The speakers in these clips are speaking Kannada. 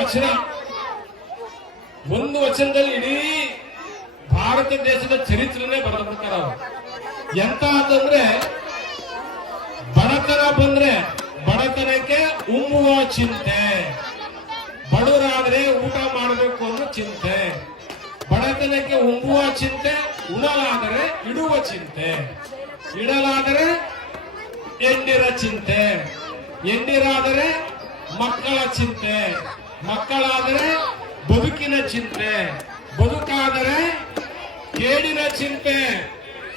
ವಚನ, ಒಂದು ವಚನದಲ್ಲಿ ಇಡೀ ಭಾರತ ದೇಶದ ಚರಿತ್ರೆನೇ ಬರೆದ್ಬಿಡ್ತಾರ ಅವರು. ಎಂತ ಅಂತಂದ್ರೆ, ಬಡತನ ಬಂದ್ರೆ ಬಡತನಕ್ಕೆ ಉಮ್ಮುವ ಚಿಂತೆ, ಬಡವರಾದ್ರೆ ಊಟ ಮಾಡಬೇಕು ಅನ್ನೋ ಚಿಂತೆ, ಬಡತನಕ್ಕೆ ಉಮ್ಮುವ ಚಿಂತೆ, ಉಣಲಾದರೆ ಇಡುವ ಚಿಂತೆ, ಇಡಲಾದರೆ ಎಂಡಿರ ಚಿಂತೆ, ಎಂಡಿರಾದರೆ ಮಕ್ಕಳ ಚಿಂತೆ, ಮಕ್ಕಳಾದರೆ ಬದುಕಿನ ಚಿಂತೆ, ಬದುಕಾದರೆ ಕೇಡಿನ ಚಿಂತೆ,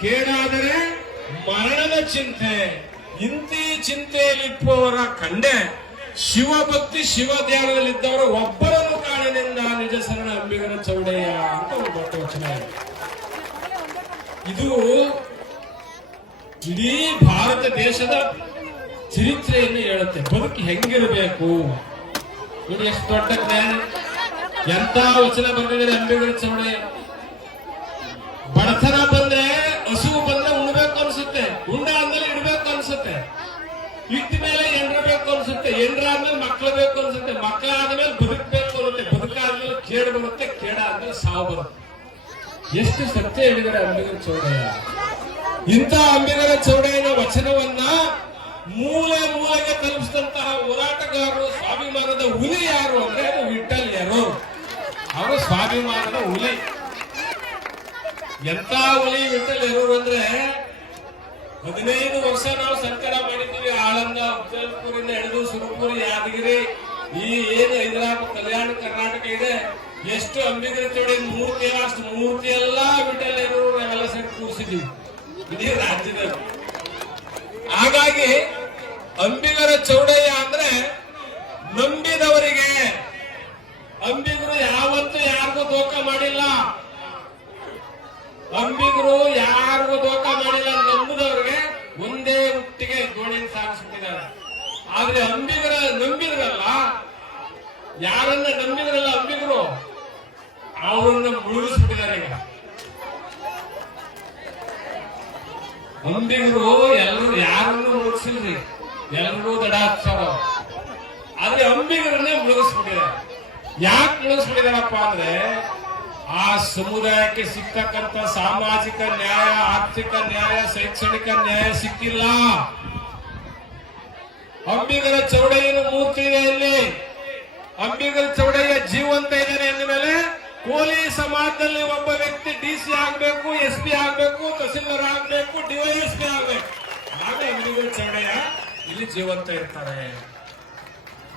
ಕೇಡಾದರೆ ಮರಣದ ಚಿಂತೆ. ಇಂತಿ ಚಿಂತೆಯಲ್ಲಿಪ್ಪುವವರ ಕಂಡೆ ಶಿವಭಕ್ತಿ ಶಿವಧ್ಯಾನದಲ್ಲಿದ್ದವರು ಒಬ್ಬರನ್ನು ಕಾಣನೆಂದ ನಿಜ ಶರಣ ಅಂಬಿಗರ ಚೌಡಯ್ಯ ಅಂತ ಒಂದು ದೊಡ್ಡ ವಚನ ಇದೆ. ಇದು ಇಡೀ ಭಾರತ ದೇಶದ ಚರಿತ್ರೆಯನ್ನು ಹೇಳುತ್ತೆ. ಬದುಕಿ ಹೆಂಗಿರಬೇಕು ಇದು ಎಷ್ಟು ದೊಡ್ಡ ಜ್ಞಾನ, ಎಂತ ವಚನ ಬಂದಿದ್ದಾರೆ ಅಂಬಿಗರ ಚೌಡಯ್ಯ. ಬಡತನ ಬಂದ್ರೆ, ಹಸುವು ಬಂದ್ರೆ ಉಣ್ಬೇಕು ಅನ್ಸುತ್ತೆ, ಉಂಡ ಆದ್ಮೇಲೆ ಇಡ್ಬೇಕು ಅನ್ಸುತ್ತೆ, ಇಟ್ಟ ಮೇಲೆ ಎಂಡ್ರಬೇಕು ಅನ್ಸುತ್ತೆ, ಎಂಡ್ರಾದ್ಮೇಲೆ ಮಕ್ಕಳು ಬೇಕು ಅನ್ಸುತ್ತೆ, ಮಕ್ಕಳಾದ್ಮೇಲೆ ಬದುಕಬೇಕು ಅನ್ನುತ್ತೆ, ಬದುಕಾದ್ಮೇಲೆ ಕೇಡು ಬರುತ್ತೆ, ಕೇಡಾದ್ಮೇಲೆ ಸಾವು ಬರುತ್ತೆ. ಎಷ್ಟು ಸತ್ಯ ಹೇಳಿದ್ದಾರೆ ಅಂಬಿಗರ ಚೌಡಯ್ಯ. ಇಂಥ ಅಂಬಿಗರ ಚೌಡಯ್ಯನ ವಚನವನ್ನ ಮೂಲೆ ಮೂಲೆಗೆ ತಲುಪಿಸಿದಂತಹ ಹೋರಾಟಗಾರರು, ಸ್ವಾಭಿಮಾನದ ಹುಲಿ ಯಾರು ಅಂದ್ರೆ ಅದು ವಿಠಲ್ ಯಾರು. ಅವರು ಸ್ವಾಭಿಮಾನದ ಹುಲಿ. ಎಂತ ಹುಲಿ ವಿಠಲ್ ಯಾರು ಅಂದ್ರೆ, 15 ವರ್ಷ ನಾವು ಸಂಚಾರ ಮಾಡಿದ್ದೀವಿ. ಆಳಂದ, ಅಫಜಲ್ಪುರಿಂದ ಹಿಡಿದು ಸುರಪುರಿ, ಯಾದಗಿರಿ, ಈ ಏನು ಹೈದರಾಬಾದ್, ಕಲ್ಯಾಣ ಕರ್ನಾಟಕ ಇದೆ, ಎಷ್ಟು ಅಂಬಿಗರ ಚೌಡಯ್ಯ ಮೂರ್ತಿ, ಅಷ್ಟು ಮೂರ್ತಿ ಎಲ್ಲಾ ವಿಠಲ್ ಯಾರು ನಾವೆಲ್ಲ ಸೇರಿ ಕೂರಿಸಿದ್ದೀವಿ ಇಡೀ ರಾಜ್ಯದಲ್ಲಿ. ಹಾಗಾಗಿ ಅಂಬಿಗರ ಚೌಡಯ್ಯ ಅಂದ್ರೆ ನಂಬಿದವರಿಗೆ. ಅಂಬಿಗರು ಯಾವತ್ತೂ ಯಾರಿಗೂ ದೋಖ ಮಾಡಿಲ್ಲ, ಅಂಬಿಗರು ಯಾರಿಗೂ ದೋಖ ಮಾಡಿಲ್ಲ. ನಂಬಿದವರಿಗೆ ಒಂದೇ ಹುಟ್ಟಿಗೆ ಗೋಣಿನ ಸಾಗಿಸ್ಬಿಟ್ಟಿದ್ದಾರೆ. ಆದ್ರೆ ನಂಬಿದ್ರಲ್ಲ, ಯಾರನ್ನ ನಂಬಿದ್ರಲ್ಲ ಅಂಬಿಗರು, ಅವರನ್ನ ಮುಳುಗಿಸ್ಬಿಟ್ಟಿದ್ದಾರೆ. ಈಗ ಅಂಬಿಗರು ಎಲ್ಲರೂ ಯಾರನ್ನು ಮುಗಿಸಿಲ್ರಿ, ಎಲ್ಲರೂ ದಡ ಹಚ್ಚಾರ. ಆದ್ರೆ ಅಂಬಿಗರನ್ನೇ ಮುಳುಗಿಸ್ಬಿಟ್ಟಿದ್ದಾರೆ. ಯಾಕೆ ಮುಳುಗಿಸ್ಬಿಟ್ಟಿದಾರಪ್ಪ ಅಂದ್ರೆ, ಆ ಸಮುದಾಯಕ್ಕೆ ಸಿಗ್ತಕ್ಕಂಥ ಸಾಮಾಜಿಕ ನ್ಯಾಯ, ಆರ್ಥಿಕ ನ್ಯಾಯ, ಶೈಕ್ಷಣಿಕ ನ್ಯಾಯ ಸಿಕ್ಕಿಲ್ಲ. ಅಂಬಿಗರ ಚೌಡಯ್ಯನ ಮೂರ್ತಿ ಇದೆ ಇಲ್ಲಿ. ಅಂಬಿಗರ ಚೌಡಯ್ಯ ಜೀವಂತ ಇದ್ದಾನೆ ಅಂದ ಮೇಲೆ ಕೋಲಿ ಸಮಾಜದಲ್ಲಿ ಒಬ್ಬ ವ್ಯಕ್ತಿ DC ಆಗ್ಬೇಕು, SP ಆಗ್ಬೇಕು, ತಹಸೀಲ್ದಾರ್ ಆಗ್ಬೇಕು, DYSP ಆಗ್ಬೇಕು. ಆಗ ಅಂಬಿಗರ ಚೌಡಯ್ಯ ಇಲ್ಲಿ ಜೀವಂತ ಇರ್ತಾರೆ.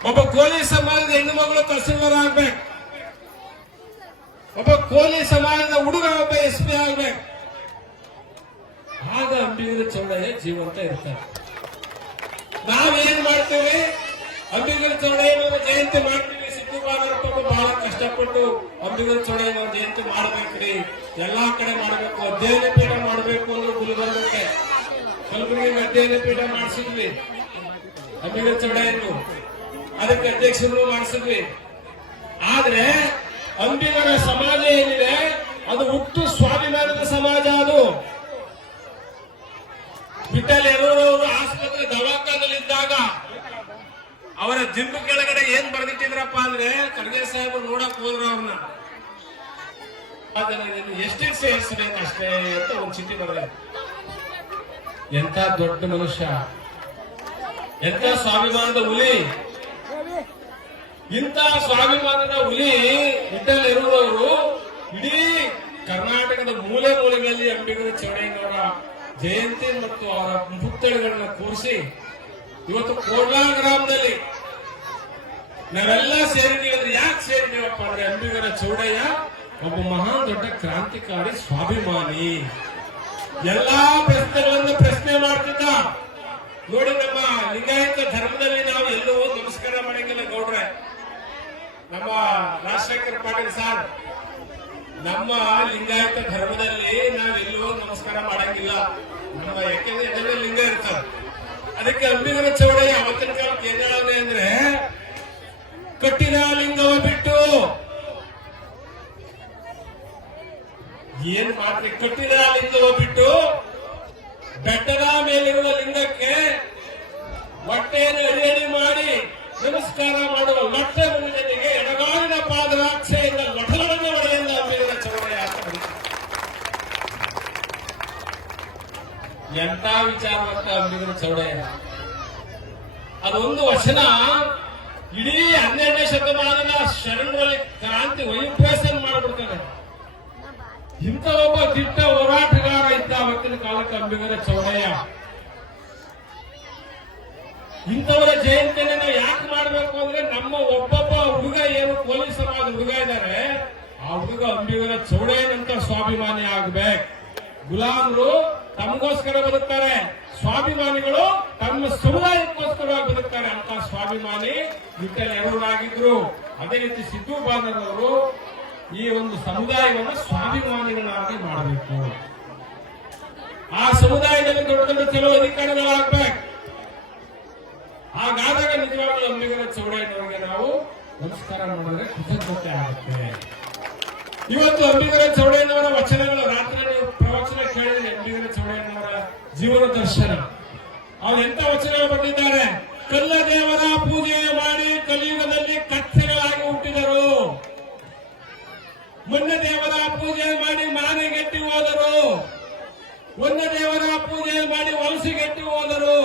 ಒಬ್ಬ ಕೋಲಿ ಸಮಾಜದ ಹೆಣ್ಣು ಮಗಳು ತಹಸೀಲ್ದಾರ್ ಆಗ್ಬೇಕು, ಒಬ್ಬ ಕೋಲಿ ಸಮಾಜದ ಹುಡುಗ ಒಬ್ಬ SP ಆಗ್ಬೇಕು. ಆಗ ಅಂಬಿಗರ ಚೌಡಯ್ಯ ಜೀವಂತ ಇರ್ತಾರೆ. ನಾವೇನ್ ಮಾಡ್ತೀವಿ, ಅಂಬಿಗರ ಚೌಡಯ್ಯನ ಜಯಂತಿ ಮಾಡ್ತೀವಿ. ಸಿದ್ದುಗಾರಪ್ಪ ಬಹಳ ಕಷ್ಟಪಟ್ಟು ಅಂಬಿಗರ ಚೌಡಯ್ಯನ ಜಯಂತಿ ಮಾಡ್ಬೇಕ್ರಿ, ಎಲ್ಲಾ ಕಡೆ ಮಾಡ್ಬೇಕು, ಅಧ್ಯಯನ ಪೀಠ ಮಾಡ್ಬೇಕು ಅಂದ್ರೆ ಗುಲ್ಬರ್ಗಕ್ಕೆ, ಕಲಬುರಗಿ ಅಧ್ಯಯನ ಪೀಠ ಮಾಡಿಸಿದ್ವಿ ಅಂಬಿಗರ ಚೌಡಯ್ಯನು, ಅದಕ್ಕೆ ಅಧ್ಯಕ್ಷರು ಮಾಡಿಸಿದ್ವಿ. ಆದ್ರೆ ಅಂಬಿಗರ ಸಮಾಜ ಏನಿದೆ ಅದು ಹುಟ್ಟು ಸ್ವಾಭಿಮಾನದ ಸಮಾಜ. ಅದು ವಿಠಲ್ ಯರೂರವರು ಆಸ್ಪತ್ರೆ ದವಾಖಾನಲ್ಲಿದ್ದಾಗ ಅವರ ಜಿಂಬು ಕೆಳಗಡೆ ಏನ್ ಬರೆದಿಟ್ಟಿದ್ರಪ್ಪ ಅಂದ್ರೆ, ಖರ್ಗೆ ಸಾಹೇಬರು ನೋಡಕ್ ಹೋದ್ರು ಅವ್ರನ್ನ, ಎಷ್ಟೇ ಸೇರಿಸಬೇಕು ಅಷ್ಟೇ ಅಂತ ಒಂದು ಚೀಟಿ ಬರೆದ. ಎಂತ ದೊಡ್ಡ ಮನುಷ್ಯ, ಎಂತ ಸ್ವಾಭಿಮಾನದ ಹುಲಿ. ಇಂಥ ಸ್ವಾಭಿಮಾನದ ಹುಲಿ ವಿಠಲ್ ಯರೂರವರು ಇಡೀ ಕರ್ನಾಟಕದ ಮೂಲೆ ಮೂಲೆಗಳಲ್ಲಿ ಅಂಬಿಗರ ಚೌಡಯ್ಯನವರ ಜಯಂತಿ ಮತ್ತು ಅವರ ಪುತ್ಥಳಿಗಳನ್ನ ಕೂರಿಸಿ ಇವತ್ತು ಕೋಡ್ಲಾ ಗ್ರಾಮದಲ್ಲಿ ನಾವೆಲ್ಲ ಸೇರಿದ್ದೀವಿ. ಯಾಕೆ ಸೇರಿದೀವಪ್ಪ ಅಂದ್ರೆ, ಅಂಬಿಗರ ಚೌಡಯ್ಯ ಒಬ್ಬ ಮಹಾನ್ ದೊಡ್ಡ ಕ್ರಾಂತಿಕಾರಿ, ಸ್ವಾಭಿಮಾನಿ. ಎಲ್ಲಾ ಪ್ರಶ್ನೆಗಳನ್ನು ಪ್ರಶ್ನೆ ಮಾಡ್ತಿದ್ದ. ನೋಡಿ, ನಮ್ಮ ಲಿಂಗಾಯತ ಧರ್ಮದಲ್ಲಿ ನಾವು ಎಲ್ಲೋ ನಮಸ್ಕಾರ ಮಾಡಂಗಿಲ್ಲ ಗೌಡ್ರೆ. ನಮ್ಮ ರಾಜಶೇಖರ್ ಪಾಟೀಲ್ ಸಾರ್, ನಮ್ಮ ಲಿಂಗಾಯತ ಧರ್ಮದಲ್ಲಿ ನಾವೆಲ್ಲೋ ನಮಸ್ಕಾರ ಮಾಡಂಗಿಲ್ಲ. ನಮ್ಮ ಯಾಕೆಂದ್ರೆ ಲಿಂಗ ಇರ್ತಾರೆ. ಅದಕ್ಕೆ ಅಂಬಿಗರ ಚೌಡಯ್ಯ ಅವತ್ತಿನ ಕಾಲಕ್ಕೆ ಏನ್ ಹೇಳೋದು ಅಂದ್ರೆ, ಕಟ್ಟಿದ ಲಿಂಗವ ಬಿಟ್ಟು ಏನ್ ಮಾಡ್ತೀವಿ, ಕಟ್ಟಿದ ಲಿಂಗವ ಬಿಟ್ಟು ಬೆಟ್ಟದ ಮೇಲಿರುವ ಲಿಂಗಕ್ಕೆ ಹೊಟ್ಟೆಯನ್ನು ಅಡಿ ಮಾಡಿ ನಮಸ್ಕಾರ ಮಾಡುವ ಲಕ್ಷ ಮಂದಿಗೆ ಯಾವ ವಿಚಾರವಂತ ಅಂಬಿಗರ ಚೌಡಯ್ಯ. ಅದೊಂದು ವಚನ ಇಡೀ 12ನೇ ಶತಮಾನದ ಶರಣರಲ್ಲಿ ಕ್ರಾಂತಿ ವೈಬ್ರೇಷನ್ ಮಾಡಿಬಿಡ್ತಾರೆ. ಇಂಥ ಒಬ್ಬ ದಿಟ್ಟ ಹೋರಾಟಗಾರ ಇದ್ದ ಅವತ್ತಿನ ಕಾಲಕ್ಕೆ ಅಂಬಿಗರ ಚೌಡಯ್ಯ. ಇಂಥವರ ಜಯಂತಿಯನ್ನು ನಾವು ಯಾಕೆ ಮಾಡಬೇಕು ಅಂದ್ರೆ ನಮ್ಮ ಒಬ್ಬೊಬ್ಬ ಹುಡುಗ ಏನು ಪೊಲೀಸ್ ಸಮಾಜ ಹುಡುಗ ಇದ್ದಾರೆ, ಆ ಹುಡುಗ ಅಂಬಿಗರ ಚೌಡಯ್ಯನಂತ ಸ್ವಾಭಿಮಾನಿ ಆಗ್ಬೇಕು. ಗುಲಾಮರು ತಮಗೋಸ್ಕರ ಬದುಕ್ತಾರೆ, ಸ್ವಾಭಿಮಾನಿಗಳು ತಮ್ಮ ಸಮುದಾಯಕ್ಕೋಸ್ಕರವಾಗಿ ಬದುಕ್ತಾರೆ. ಅಂತ ಸ್ವಾಭಿಮಾನಿ ವಿಠಲ್ ನೆಹರೂರಾಗಿದ್ರು. ಅದೇ ರೀತಿ ಸಿದ್ದು ಬಾನರವರು ಈ ಒಂದು ಸಮುದಾಯವನ್ನು ಸ್ವಾಭಿಮಾನಿಗಳಾಗಿ ಮಾಡಬೇಕು. ಆ ಸಮುದಾಯದಲ್ಲಿ ದೊಡ್ಡ ದೊಡ್ಡ ಕೆಲವು ಅಧಿಕಾರಿಗಳಾಗಬೇಕು. ಹಾಗಾದಾಗ ನಿಜವಾಗ್ಲೂ ಅಂಬಿಗರ ಚೌಡಯ್ಯನವರಿಗೆ ನಾವು ನಮಸ್ಕಾರ ಮಾಡಿದ್ರೆ ಕೃತಜ್ಞತೆ ಆಗುತ್ತೆ. ಇವತ್ತು ಅಂಬಿಗರ ಚೌಡಯ್ಯನವರ ವಚನಗಳು ರಾತ್ರಿ ನೀವು ಪ್ರವಚನ ಕೇಳಿದ್ರೆ ಅಂಬಿಗರ ಚೌಡಯ್ಯನವರ ಜೀವನ ದರ್ಶನ. ಅವ್ರು ಎಂತ ವಚನಗಳು ಬರೆದಿದ್ದಾರೆ. ಕಲ್ಲ ದೇವರ ಪೂಜೆ ಮಾಡಿ ಕಲಿಯುಗದಲ್ಲಿ ಕತ್ತೆಗಳಾಗಿ ಹುಟ್ಟಿದರು. ಮೊನ್ನೆ ದೇವರ ಪೂಜೆ ಮಾಡಿ ಮಾನೆಗೆಟ್ಟಿ ಹೋದರು. ಒಂದ ದೇವರ ಪೂಜೆ ಮಾಡಿ ವಲಸಿಗೆಟ್ಟಿ ಹೋದರು.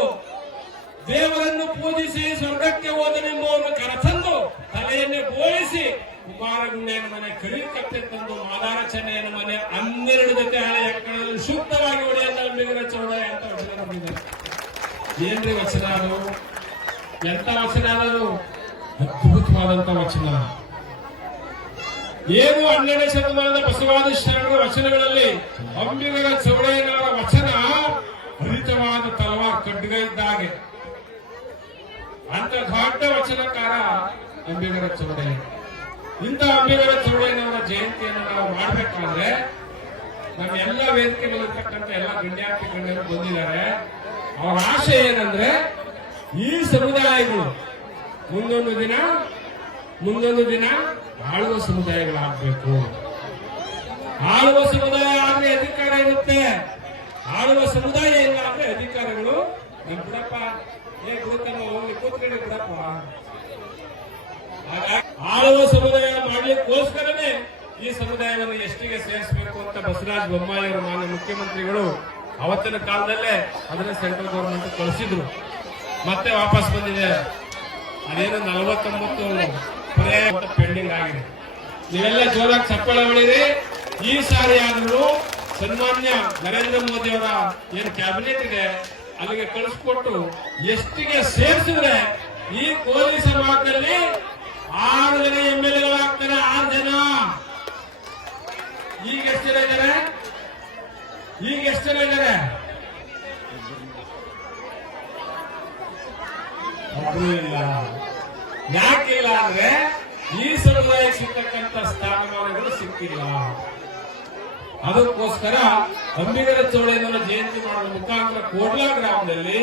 ದೇವರನ್ನು ಪೂಜಿಸಿ ಸ್ವರ್ಗಕ್ಕೆ ಹೋದನೆಂಬುವನ್ನು ಕರೆತಂದು ತಲೆಯನ್ನೇ ಬೋಳಿಸಿ ಕುಮಾರಗುಂಡೆಯ ಮನೆ ಕತೆ ತಂದು ಮಾದಾರ ಚೆನ್ನಯ್ಯನ ಮನೆ 12 ಜೊತೆ ಹಳೆಯ ಕಣದಲ್ಲಿ ಶುದ್ಧವಾಗಿ ಹೊಡೆಯಲ್ಲ ಅಂಬಿಗರ ಚೌಡಯ್ಯ ಅಂತ ವಚನ ಬಂದಿದ್ದಾರೆ. ಏನ್ರಿ ವಚನ ಅದು? ಎಂತ ವಚನ ಅದು? ಅದ್ಭುತವಾದಂತ ವಚನ. ಏನು 12ನೇ ಶತಮಾನದ ಬಸವಾದಿ ಶರಣರ ವಚನಗಳಲ್ಲಿ ಅಂಬಿಗರ ಚೌಡಯ್ಯನವರ ವಚನ ಹರಿತವಾದ ತಲವಾರ್ ಖಡ್ಗ ಇದ್ದಾಗೆ. ಅಂತ ದೊಡ್ಡ ವಚನಕಾರ ಅಂಬಿಗರ ಚೌಡಯ್ಯ. ಇಂಥ ಅಂಬಿಗರ ಚೌಡಯ್ಯನವರ ಜಯಂತಿಯನ್ನು ನಾವು ಮಾಡಬೇಕಾದ್ರೆ ನಮ್ಮ ಎಲ್ಲ ವೇದಿಕೆಗಳಿರ್ತಕ್ಕಂಥ ಎಲ್ಲ ಗಣ್ಯಾತಿ ಗಣ್ಯರು ಬಂದಿದ್ದಾರೆ. ಅವರ ಆಶೆ ಏನಂದ್ರೆ ಈ ಸಮುದಾಯಗಳು ಮುಂದೊಂದು ದಿನ ಆಳುವ ಸಮುದಾಯಗಳಾಗಬೇಕು. ಆಳುವ ಸಮುದಾಯ ಆದ್ರೆ ಅಧಿಕಾರ ಇರುತ್ತೆ. ಆಳುವ ಸಮುದಾಯ ಇಲ್ಲ ಅಂದ್ರೆ ಅಧಿಕಾರಗಳು ಬಿಡಪ್ಪ ಹೋಗಿ ಕೂತ್ಕೊಂಡು ಬಿಡಪ್ಪ. ಆಳುವ ಸಮುದಾಯ ಮಾಡ್ಲಿಕ್ಕೋಸ್ಕರನೇ ಈ ಸಮುದಾಯವನ್ನು ಎಷ್ಟಿಗೆ ಸೇರಿಸಬೇಕು ಅಂತ ಬಸವರಾಜ ಬೊಮ್ಮಾಯಿ ಅವರು ಮಾನ್ಯ ಮುಖ್ಯಮಂತ್ರಿಗಳು ಅವತ್ತಿನ ಕಾಲದಲ್ಲೇ ಅದನ್ನ ಸೆಂಟ್ರಲ್ ಗವರ್ಮೆಂಟ್ ಕಳಿಸಿದ್ರು. ಮತ್ತೆ ವಾಪಸ್ ಬಂದಿದೆ. ಅದೇನು 49 ಪರ್ಯಾಯ ಪೆಂಡಿಂಗ್ ಆಗಿದೆ. ನೀವೆಲ್ಲ ಜೋರಾಗಿ ಚಪ್ಪಾಳೆ ಹೊಡೀರಿ. ಈ ಸಾರಿ ಆದ್ರೂ ಸನ್ಮಾನ್ಯ ನರೇಂದ್ರ ಮೋದಿ ಅವರ ಏನು ಕ್ಯಾಬಿನೆಟ್ ಇದೆ ಅಲ್ಲಿಗೆ ಕಳಿಸ್ಕೊಟ್ಟು ಎಷ್ಟಿಗೆ ಸೇರಿಸಿದ್ರೆ ಈ ಕೋಲಿ ಸಮಾಜದಲ್ಲಿ 6 ಜನ MLA-ಗಳಾಗ್ತಾರೆ. 6 ಜನ. ಈಗ ಎಷ್ಟು ಜನ ಇದ್ದಾರೆ? ಒಬ್ರು ಇಲ್ಲ. ಯಾಕಿಲ್ಲ ಅಂದ್ರೆ ಈ ಸಮುದಾಯಕ್ಕೆ ಸಿಗ್ತಕ್ಕಂಥ ಸ್ಥಾನಮಾನಗಳು ಸಿಕ್ಕಿಲ್ಲ. ಅದಕ್ಕೋಸ್ಕರ ಅಂಬಿಗರ ಚೌಡಯ್ಯನವರ ಜಯಂತಿ ಮಾಡುವ ಮುಖಾಂತರ ಕೋಡ್ಲಾ ಗ್ರಾಮದಲ್ಲಿ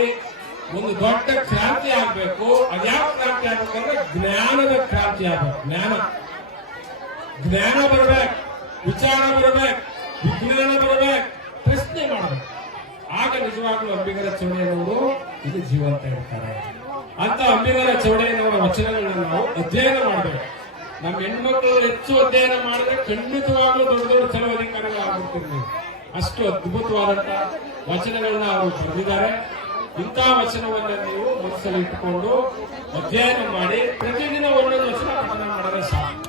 ಒಂದು ದೊಡ್ಡ ಕ್ರಾಂತಿ ಆಗ್ಬೇಕು. ಅದ್ಯಾವ ಕ್ರಾಂತಿ ಆಗ್ಬೇಕಂದ್ರೆ ಜ್ಞಾನದ ಕ್ರಾಂತಿ ಆಗ್ಬೇಕು. ಜ್ಞಾನ ಬರಬೇಕು, ವಿಚಾರ ಬರಬೇಕು, ವಿಜ್ಞಾನ ಬರಬೇಕು, ಪ್ರಶ್ನೆ ಮಾಡಬೇಕು. ಆಗ ನಿಜವಾಗ್ಲೂ ಅಂಬಿಗರ ಚೌಡಯ್ಯನವರು ಇದು ಜೀವಂತ ಇರ್ತಾರೆ. ಅಂತ ಅಂಬಿಗರ ಚೌಡಯ್ಯನವರ ವಚನಗಳನ್ನ ನಾವು ಅಧ್ಯಯನ ಮಾಡಬೇಕು. ನಮ್ಮ ಹೆಣ್ಮಕ್ಳು ಹೆಚ್ಚು ಅಧ್ಯಯನ ಮಾಡಿದ್ರೆ ಖಂಡಿತವಾಗ್ಲೂ ದೊಡ್ಡ ದೊಡ್ಡ ಚಲೋ ಅಧಿಕಾರಿಗಳಾಗ್ಬಿಡ್ತೀವಿ. ಅಷ್ಟು ಅದ್ಭುತವಾದಂತ ವಚನಗಳನ್ನ ಅವರು ಬರೆದಿದ್ದಾರೆ. ಇಂಥ ವಚನವನ್ನ ನೀವು ಮನಸ್ಸಲ್ಲಿ ಇಟ್ಟುಕೊಂಡು ಅಧ್ಯಯನ ಮಾಡಿ ಪ್ರತಿದಿನ ಒಂದೊಂದು ವಚನ ಪಠನ ಮಾಡಿದ್ರೆ ಸಾಕು.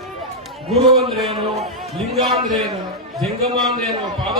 ಗುರು ಅಂದ್ರೇನು, ಲಿಂಗ ಅಂದ್ರೇನು, ಜಂಗಮ ಅಂದ್ರೇನು, ಪಾದ